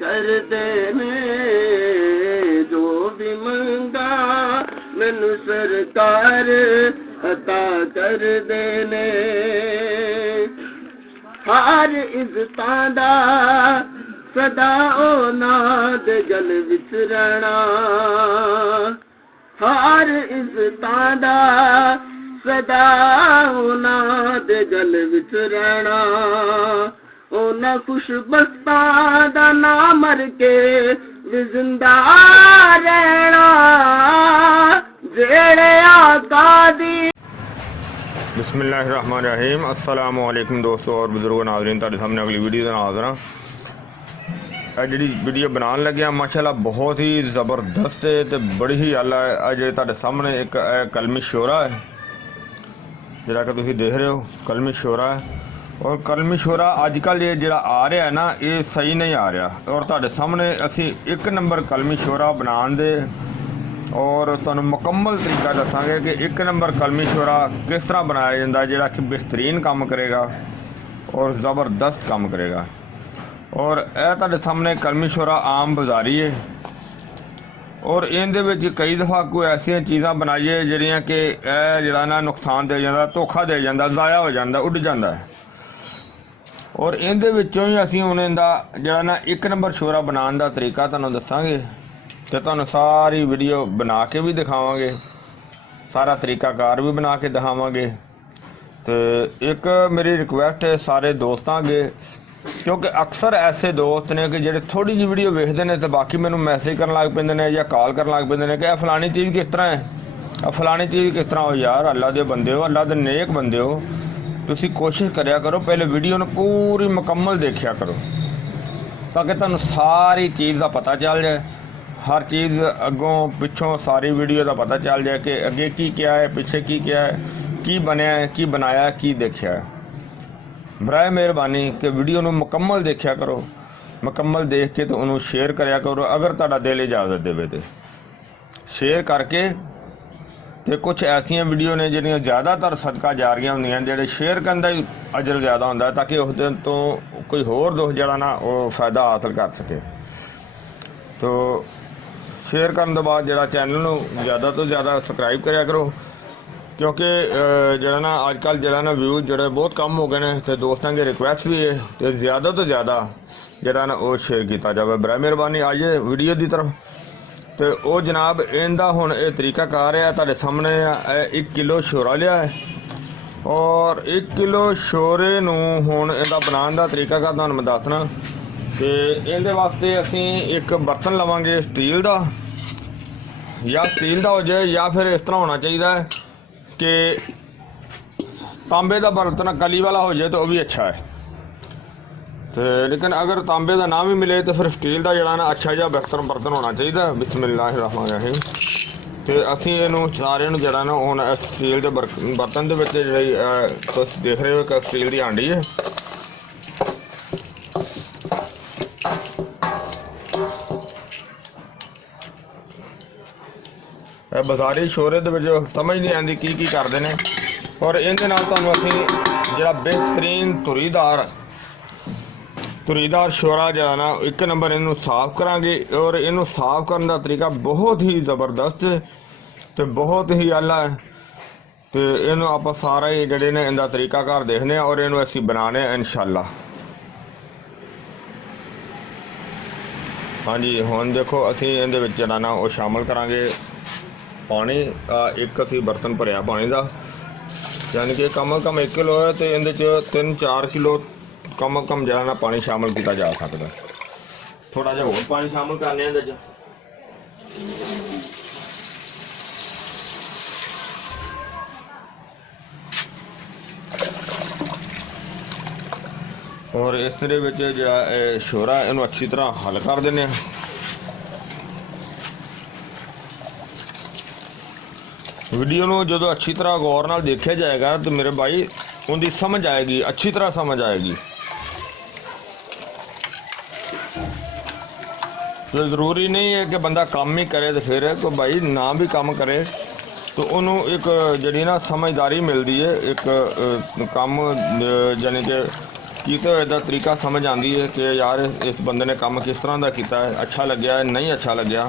कर देने जो भी मंगा मैनू सरकार अता कर देने हर इज्जतां दा सदा ओना दे गल विच रहना हर इज्जतां दा सदा ओना दे गल विच रहना ओना खुशबख्तां दा ना मर के भी जिंदा रहना जेड़े आका दी। बिस्मिल्लाहिर्रहमानिर्रहीम। अस्सलामु अलैकुम दोस्तों और बुजुर्गों नाज़रीन, तुहाडे सामने अगली वीडियो दे नाल हाज़र हां। जी वीडियो बनाने लगे माशाअल्लाह बहुत ही ज़बरदस्त है तो बड़ी ही आला है। जो तुहाडे सामने एक कलमी शोरा है जिहड़ा कि तुसीं देख रहे हो, कलमी शोरा है। और कलमी शोरा अजकल ये जिहड़ा आ रहा है ना, ये सही नहीं आ रहा। और तुहाडे सामने असीं एक नंबर कलमी शोरा बनाने दे और तुहानूं मुकम्मल तरीका दसांगे कि एक नंबर कलमी शोरा किस तरह बनाया जाता है, जिहड़ा कि बेहतरीन काम करेगा और ज़बरदस्त काम करेगा। और यह तुहाडे सामने कलमी शोरा आम बाजारी है और इहदे विच कई दफ़ा कोई ऐसियां चीज़ां बनाइए जिहड़ियां कि जिहड़ा ना नुकसान दे जांदा, धोखा दे जांदा, ज़ाया हो जांदा, उड़ जांदा है। और इहदे विचों ही असीं हुण इहदा जिहड़ा ना एक नंबर शोरा बनाने का तरीका तुहानूं दसांगे तो तुहानूं सारी वीडियो बना के भी दिखावांगे, सारा तरीकाकार भी बना के दिखावांगे। तो एक मेरी रिक्वेस्ट है सारे दोस्तों अगे, क्योंकि अक्सर ऐसे दोस्त ने कि जिहड़े थोड़ी जी वीडियो वेखदे ने तो बाकी मैनूं मैसेज करन लग पैंदे ने या कॉल करन लग पैंदे ने कि फलानी चीज़ किस तरह है, फलानी चीज़ किस तरह हो। यार अल्लाह दे बंदे हो, अल्लाह दे नेक बंदे हो, तुसी कोशिश करिया करो पहले वीडियो ने पूरी मुकम्मल देखिया करो ताकि तुहानूं सारी चीज़ का पता चल जाए, हर चीज़ अगों पिछों सारी वीडियो का पता चल जाए कि अगे की क्या है, पीछे की क्या है, की बनया है, की बनाया है, की देखा है। बराए मेहरबानी कि वीडियो नूं मुकम्मल देखिया करो, मुकम्मल देख के तो उन्होंने शेयर कराया करो। अगर तुहाडा दिल इजाज़त देवे तो शेयर करके तो कुछ ऐसियां वीडियो ने जिहड़ियां ज़्यादातर सदका जा रही होंदियां, जिहड़े शेयर करन दा ही अजर ज़्यादा होंदा है, ताकि उस दिन तो कोई होर दोस्त जिहड़ा ना वो फ़ायदा हासिल कर सके। तो शेयर करने के बाद जिहड़ा चैनल नूं ज़्यादा तो ज़्यादा सबसक्राइब करिया करो, क्योंकि जिहड़ा ना अजकल जिहड़ा ना व्यूज़ जिहड़े बहुत कम हो गए हैं। तो दोस्तों की रिक्वेस्ट भी है तो ज़्यादा तो ज़्यादा जिहड़ा ना वो शेयर किया जाए। बराए मेहरबानी आइए वीडियो की तरफ। तो वो जनाब इनका हुण ये तरीकाकार है, तुहाडे सामने 1 किलो शोरा लिया है और 1 किलो शोरे नूं हुण इहदा बनाने का तरीकाकार तुहानूं मैं दसना। तो इहदे वास्ते असीं एक बर्तन लवांगे स्टील का, या स्टील का हो जाए या फिर इस तरह होना चाहिए कि तांबे का बर्तन कली वाला हो जाए तो वह भी अच्छा है। तो लेकिन अगर तांबे का ना भी मिले तो फिर स्टील का जरा ना अच्छा जहा बेहतर बर्तन होना चाहिए। बिस्मिल्लाहिर्रहमानिर्रहीम। तो असीं इहनूं सारे नूं जरा ना हुण स्टील के बर्तन दे विच जिहड़ी तुसीं देख रहे हो कि स्टील की हांडी है, बाजारी शोरे दे विच समझ नहीं आती की करते हैं। और इहदे नाल तुहानूं असीं जिहड़ा बेहतरीन तुरीदार शोरा जरा ना एक नंबर इनू साफ करांगे। और इनू साफ करने का तरीका बहुत ही ज़बरदस्त है तो बहुत ही आला है। तो इनू आप सारा ही जड़े ने इनका तरीकाकार देखने और इनू असीं बनाने इंशाअल्लाह। हाँ जी, हुण देखो असीं इहदे विच जरा ना वो शामिल करांगे पानी। एक असीं बर्तन भरिया पानी का, यानी कि कम अज़ कम 1 किलो है तो इहदे च 3-4 किलो कम अज़ कम जरा ना पानी शामिल किया जा सकता। थोड़ा जिहा होर पानी शामिल करने इहदे च। और इस तरह जिहड़ा शोरा इहनूं अच्छी तरह हल कर देने। वीडियो नूं जदों अच्छी तरह गौर नाल देखा जाएगा तो मेरे भाई उनकी समझ आएगी, अच्छी तरह समझ आएगी। तो ज़रूरी नहीं है कि बंदा काम ही करे तो फिर तो भाई ना भी काम करे तो उन्होंने एक जी ना समझदारी मिलती है, एक काम यानी कि कीते होए दा तरीका समझ आती है कि यार इस बंदे ने काम किस तरह का किया है, अच्छा लग्या है नहीं अच्छा लग्या।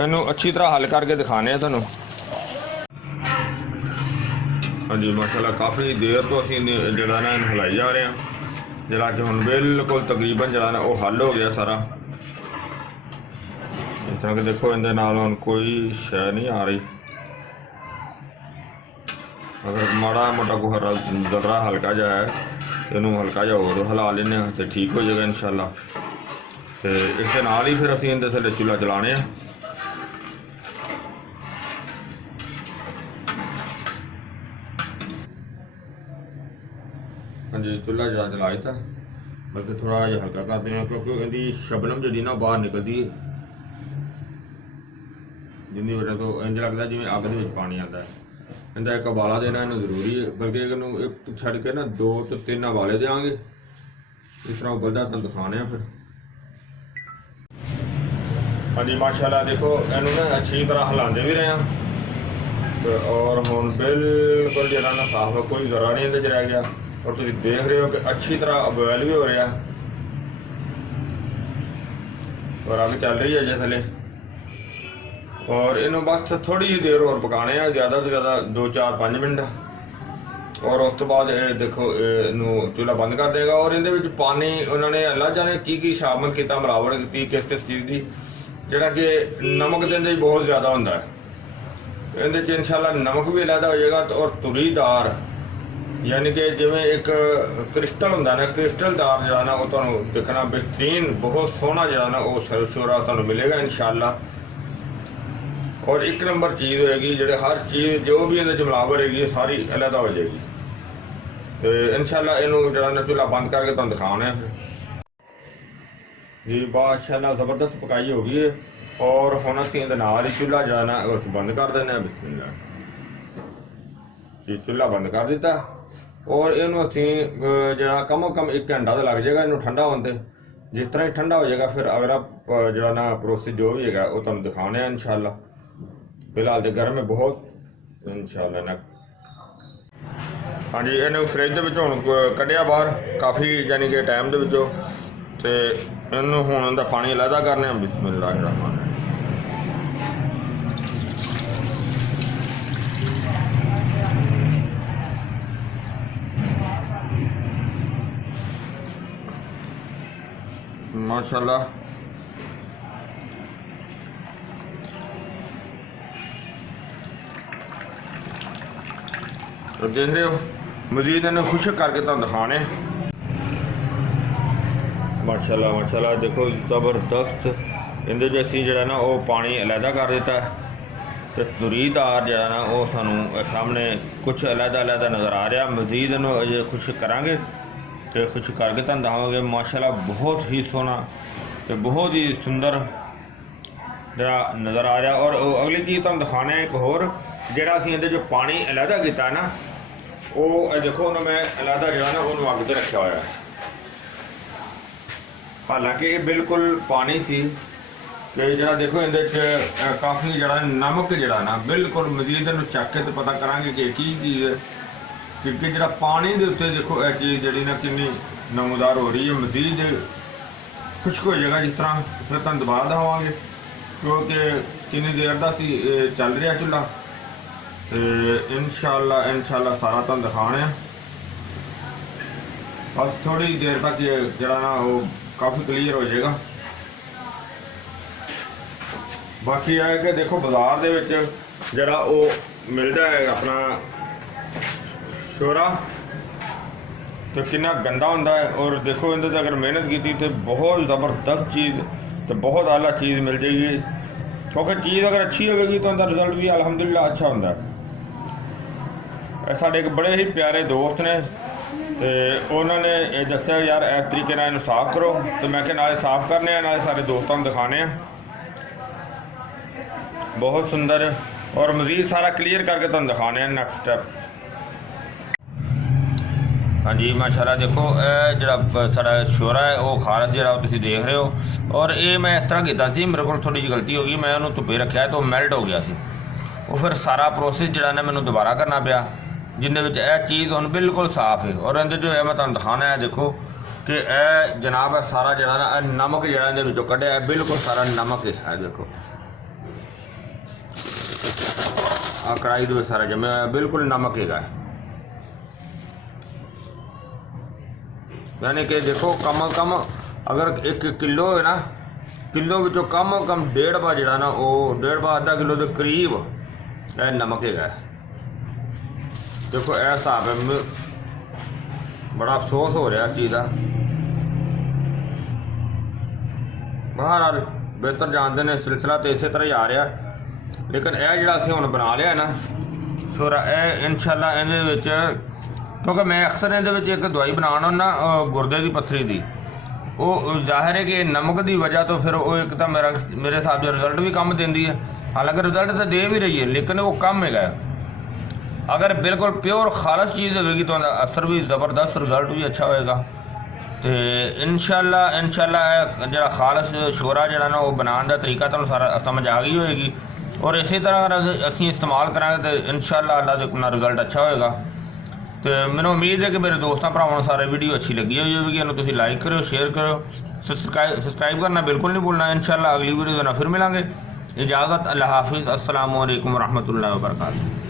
इनू अच्छी तरह हल करके दिखाने तुहानू। हाँ जी माशाल्लाह काफ़ी देर तो असीं जिहड़ा ना इन्हूं हिलाई जा रहे हैं, जिहड़ा कि हुण बिल्कुल तकरीबन जिहड़ा ना वो हल हो गया सारा। इस तरह के देखो इहदे नाल हुण कोई शै नहीं आ रही। अगर माड़ा मोटा कोई हरा जर्रा हल्का जा है इनू हल्का जा होर हिला लेने तो ठीक हो जाएगा इंशाल्लाह। तो इस दे नाल ही फिर असीं इहदे थल्ले चूल्हा चलाने आ। हाँ जी चूल्हा जरा चला दिता, बल्कि थोड़ा जिहा हल्का कर देना क्योंकि इहदी शबनम जी ना बाहर निकलती है, जिंदी वजह तो इंज लगता जिवें अग दे विच पानी आता है। इहदा एक उबाला देना इन्हूं जरूरी है, बल्कि इहनूं एक छड्ड के ना 2 तो 3 उबाले देंगे। इस तरह उबलदा तुहानूं दिखाने फिर। हाँ जी माशाल्लाह देखो इहनूं ना अच्छी तरह हिलांदे भी रहे हैं और हुण बिल्कुल जिहड़ा ना साफ है, कोई जरा नहीं इहदे च रह गया। और तुम देख रहे हो कि अच्छी तरह बॉयल भी हो रहा है और आगे चल रही है जैसे। और इन्हों बस थोड़ी ही देर और पकाने हैं, ज़्यादा से ज़्यादा 2-4-5 मिनट। और उस तो बाद देखो इनू चूल्हा बंद कर देगा। और इहदे पानी उन्होंने अल्लाह जाने की शामिल किया, मिलावट की किस चीज़ की, जोड़ा कि नमक के बहुत ज़्यादा होंदा है। इहदे इंशाल्लाह नमक भी अलग हो जाएगा। और तुरीदार यानी कि जिवें एक क्रिस्टल होंदा ना, क्रिस्टलदार जो ना वो तुहानूं दिखना बेहतरीन बहुत सोहना जो ना वो शोरा तुहानूं मिलेगा इंशाल्लाह। और एक नंबर चीज़ होएगी, जो हर चीज़ जो भी इहदे च मिलावट होएगी सारी अलग हो जाएगी। तो इंशाल्लाह इनू जो ना चूल्हा बंद करके तुहानूं दिखाने फिर जी। माशाल्लाह ज़बरदस्त पकाई हो गई है। और हुण असीं इहदे नाल ही चूल्हा जो ना उस बंद कर देना। बिस्मिल्लाह जी चूल्हा बंद कर दिता। और इनू असीं जो कम अज कम 1 घंटा तो लग जाएगा इनू ठंडा होने। जिस तरह ही ठंडा हो जाएगा फिर अगला जो ना प्रोसेस जो भी है वो तुहानूं दिखाने इंशाल्लाह। फिलहाल तो गर्म है बहुत इंशाल्लाह ना। हाँ जी इन्हूं फ्रिज दे विचों हुण कढ़िया बाहर काफ़ी यानी कि टाइम दे विचों ते इन्हूं हुण इहदा पानी अलहदा करने। बिस्मिल्लाहिर्रहमानिर्रहीम। माशाल्लाह तो देख रहे हो मजीद इन्हें खुशक करके तुहानूं दिखाने। माशाल्लाह माशाल्लाह देखो ज़बरदस्त। इहदे च असीं जिहड़ा ना वो पानी अलहदा कर दिता है। तो तुरीदार जिहड़ा ना वो सानूं सामने कुछ अलहदा अलहदा नज़र आ रहा। मजीद इन्हूं अजे खुशक करांगे तो खुशक करके तुहानूं दिखावांगे। माशाल्लाह बहुत ही सोहना तो बहुत ही सुंदर जरा नज़र आ रहा। और अगली चीज़ तुहानूं दिखाने एक होर जिहड़ा असीं इहदे च पानी अलहदा कीता है ना, वो देखो उन्होंने मैं अलहदा जो ना वो अग ते रखा हुआ है। हालांकि ये बिल्कुल पानी थी तो जरा देखो इहदे काफ़ी जरा नमक जरा ना बिल्कुल मजीद इन्हूं चख के तो पता करांगे कि की चीज़ है। क्योंकि जरा पानी के उत्ते देखो यह चीज़ जी ना कितनी नमदार हो रही है। मजीद खुश्क हो जाएगा जिस तरह। फिर तुहानूं दोबारा दिखावांगे क्योंकि कितनी देर का चल रहा चूल्हा। इंशाल्लाह सारा तुहानूं दिखाने। बस थोड़ी देर तक जरा ना वो काफ़ी क्लीयर हो जाएगा। बाकी है कि देखो बाजार दे विच जरा वो मिलता है अपना शोरा तो कितना गंदा होंदा है। और देखो इहदे अगर मेहनत की तो बहुत ज़बरदस्त चीज़ तो बहुत आला चीज़ मिल जाएगी। क्योंकि चीज़ अगर अच्छी होगी तो उनका रिजल्ट भी अल्हम्दुलिल्लाह अच्छा होंदा है। साडे एक बड़े ही प्यारे दोस्त ने तो उन्होंने दस्या यार इस तरीके नाल इहनूं साफ करो। तो मैं क्या नाले साफ करने नाले सारे दोस्तों को दिखाने। बहुत सुंदर और मजीद सारा क्लीयर करके तुहानूं दिखाने नैक्सट स्टैप। हाँ जी माशाल्लाह देखो जो सारा शोरा है वो खारज जो तुम देख रहे हो। और ये मैं इस तरह किया सी, मेरे को थोड़ी जी गलती हो गई, मैं उन्होंने धुप्पे रखा तो मेल्ट हो गया सी। ਉਹ ਫਿਰ ਸਾਰਾ ਪ੍ਰੋਸੈਸ ਜਿਹੜਾ ਨਾ ਮੈਨੂੰ ਦੁਬਾਰਾ ਕਰਨਾ ਪਿਆ, ਜਿੰਦੇ ਵਿੱਚ ਇਹ ਚੀਜ਼ ਹੁਣ ਬਿਲਕੁਲ ਸਾਫ਼ ਹੈ। ਔਰ ਇਹਦੇ ਜੋ ਮੈਂ ਤੁਹਾਨੂੰ ਦਿਖਾਉਣਾ ਹੈ, ਦੇਖੋ ਕਿ ਇਹ ਜਨਾਬ ਹੈ ਸਾਰਾ ਜਿਹੜਾ ਨਾ ਇਹ ਨਮਕ ਜਿਹੜਾ ਇਹਦੇ ਵਿੱਚੋਂ ਕੱਢਿਆ ਹੈ, ਬਿਲਕੁਲ ਸਾਰਾ ਨਮਕ ਹੈ। ਦੇਖੋ ਆ ਕੜਾਈ ਦੇ ਵਿੱਚ ਸਾਰਾ ਜੰਮਿਆ ਹੋਇਆ ਬਿਲਕੁਲ ਨਮਕ ਹੈਗਾ। यानी कि देखो कम कम अगर 1 किलो है ना, किलो ਵਿੱਚੋਂ कम कम 1.5 ਪਾ ਜਿਹੜਾ ਨਾ ਉਹ 1.5 ਪਾ आधा किलो ਦੇ करीब ਇਹ ਨਮਕ ਹੈਗਾ। देखो ਇਹ ਹਿਸਾਬ ਹੈ। बड़ा अफसोस हो रहा इस चीज़ का। बहरहाल बेहतर जानते हैं सिलसिला तो इस तरह ही आ रहा, लेकिन यह जो असीं हुण बना लिया ना छोरा ਇਹ इंशाअल्लाह ਇਹਦੇ ਵਿੱਚ, क्योंकि मैं अक्सर ये एक दवाई बनाना ना गुरदे की पत्थरी की, वो जाहिर है कि नमक की वजह तो फिर वो एक तो मेरे हिसाब से रिजल्ट भी कम देती है। हालांकि रिजल्ट तो दे भी रही है, लेकिन वो कम है। अगर बिल्कुल प्योर खालस चीज़ होगी तो असर भी ज़बरदस्त, रिजल्ट भी अच्छा होएगा। तो इंशाअल्लाह जो खालस शोरा जो ना वो बनाने का तरीका तुहानूं सारा समझ आ गई होएगी। और इसी तरह असीं इस्तेमाल करांगे तो इंशाअल्लाह अल्लाह दे रिजल्ट अच्छा होएगा। तो मैंने उम्मीद है कि मेरे दोस्तों भरावां सारे वीडियो अच्छी लगी होगी। इन्हूं तुसीं लाइक करो, शेयर करो, सब्सक्राइब करना बिल्कुल नहीं भूलना। इंशाअल्लाह अगली वीडियो में फिर मिलांगे। इजाज़त, अल्लाह हाफिज़, अस्सलामु अलैकुम रहमतुल्लाहि व बरकातुहू।